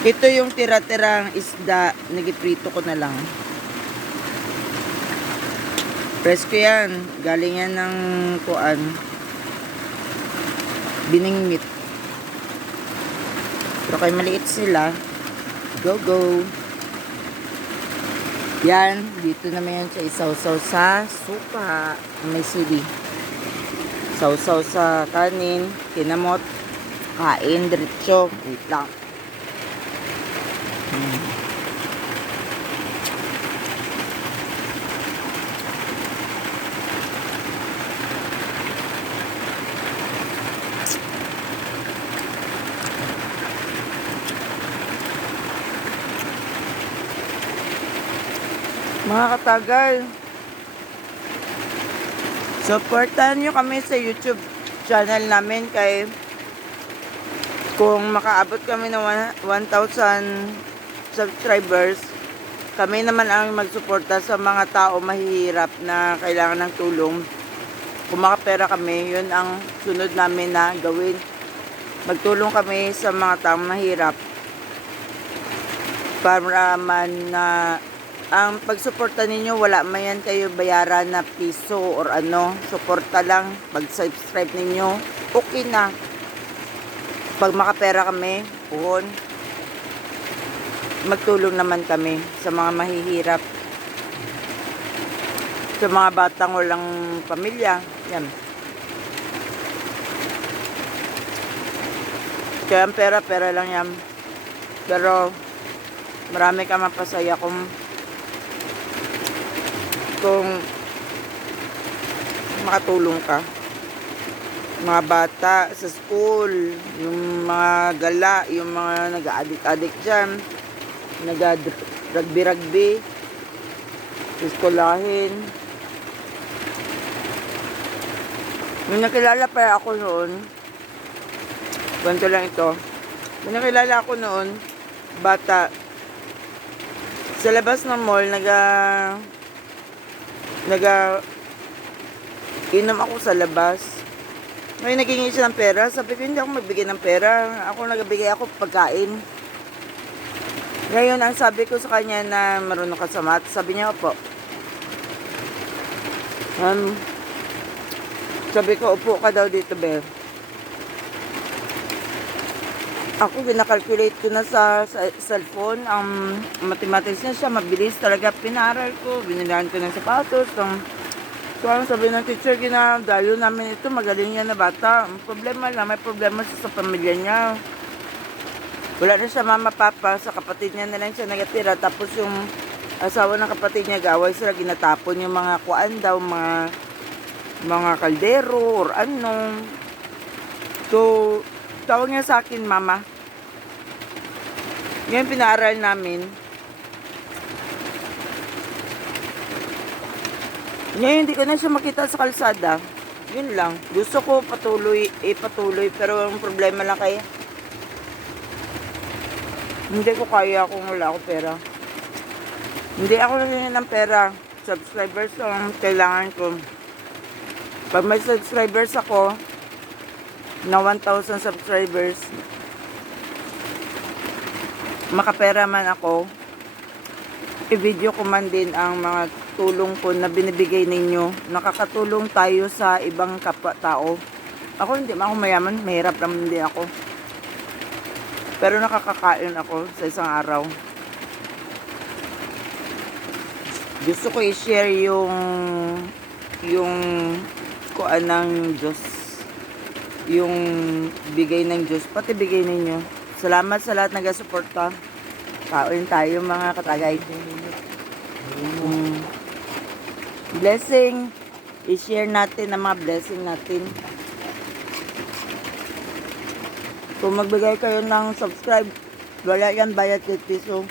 Ito yung tira-tirang isda, nagiprito ko na lang. Presko yan. Galing yan ng kuan. Biningmit. Pero kay maliit sila. Go, go. Yan. Dito naman yan sa isaw-saw sa suka. May sili. Sausaw sa kanin. Kinamot. Kain. Diretso. Wait lang. Mga katagal, supportan nyo kami sa YouTube channel namin kay kung makaabot kami ng 1,000 subscribers, kami naman ang magsuporta sa mga tao mahihirap na kailangan ng tulong. Kung makapera kami, yun ang sunod namin na gawin. Magtulong kami sa mga taong mahirap para man na ang pagsuporta ninyo, wala man yan kayo bayaran na piso or ano, suporta lang, pag-subscribe ninyo, okay na. Pag makapera kami, puhon, magtulong naman kami sa mga mahihirap, sa mga batang walang pamilya, yan. Kaya ang pera lang yan. Pero, marami ka mapasaya kung makatulong ka. Mga bata sa school, yung mga gala, yung mga nag-addict dyan, nag-rugby, sa eskolahin. Nung nakilala pa ako noon, ganito lang ito, nung nakilala ako noon, bata, sa labas ng mall, inom ako sa labas. May naghingi siya ng pera. Sabi ko, hindi ako magbigay ng pera. Nagbigay ako pagkain. Ngayon, ang sabi ko sa kanya na marunong ka sa math, sabi niya, opo. Sabi ko, upo ka daw dito, Bel. Ako, ginakalculate ko na sa cellphone. Ang mathematics niya siya, mabilis talaga. Pinaral ko, binilaan ko ng sapatos. So, ang sabi ng teacher, ginadayo namin ito, magaling yan na bata. Ang problema lang, may problema siya sa pamilya niya. Wala na siya mama, papa, sa kapatid niya na lang siya nagatira. Tapos yung asawa ng kapatid niya, gaway sila, ginatapon yung mga kuan daw, mga kaldero, or ano. So, tawag niya sa akin, mama. Yan pinaaral namin. Ngayon, hindi ko na siya makita sa kalsada. Yun lang. Gusto ko patuloy, pero ang problema lang kaya, hindi ko kaya kung wala ako pera. Hindi ako nagingin ng pera. Subscribers ang kailangan ko. Pag may subscribers ako, na 1,000 subscribers, makapera man ako, i-video ko man din ang mga tulong ko na binibigay ninyo. Nakakatulong tayo sa ibang kapwa-tao. Ako hindi ako mayaman, mahirap naman din ako. Pero nakakakain ako sa isang araw. Gusto ko i-share yung kuan ng Diyos. Yung bigay ng Diyos, pati bigay ninyo. Salamat sa lahat nag-suporta. Kain tayo mga katagay. Blessing. I-share natin ang mga blessing natin. Kung magbigay kayo ng subscribe, wala yan bayad 8 piso.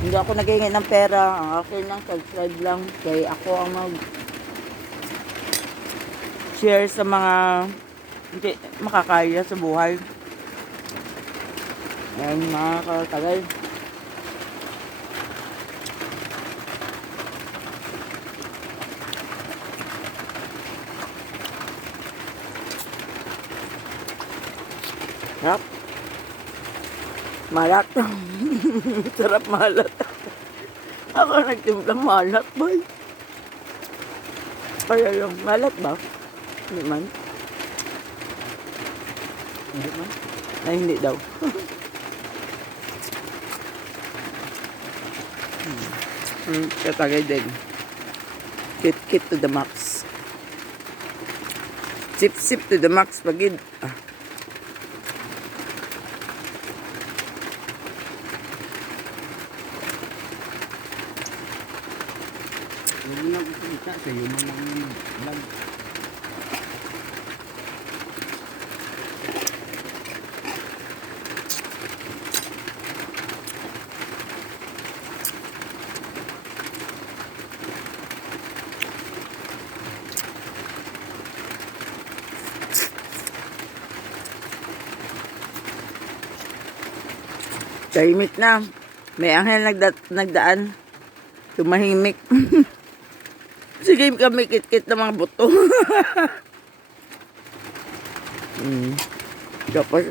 Hindi ako naghingi ng pera. Ang akin lang, subscribe lang. Kaya ako ang share sa mga hindi makakaya sa buhay. Ayan mga katagal. Yep. Malat. Sarap malat. Ako nagtimplang malat, boy. Kaya yung malat ba? Hindi man. Hindi man. Ay, hindi daw. Katagay din. Kit to the max. Sip to the max pagid. Ah. Huwag mo lang kita sa'yo mo lang vlog. Tahimik na. May anghel nagdaan. Tumahimik. Sige kami kit-kit ng mga buto. Tapos,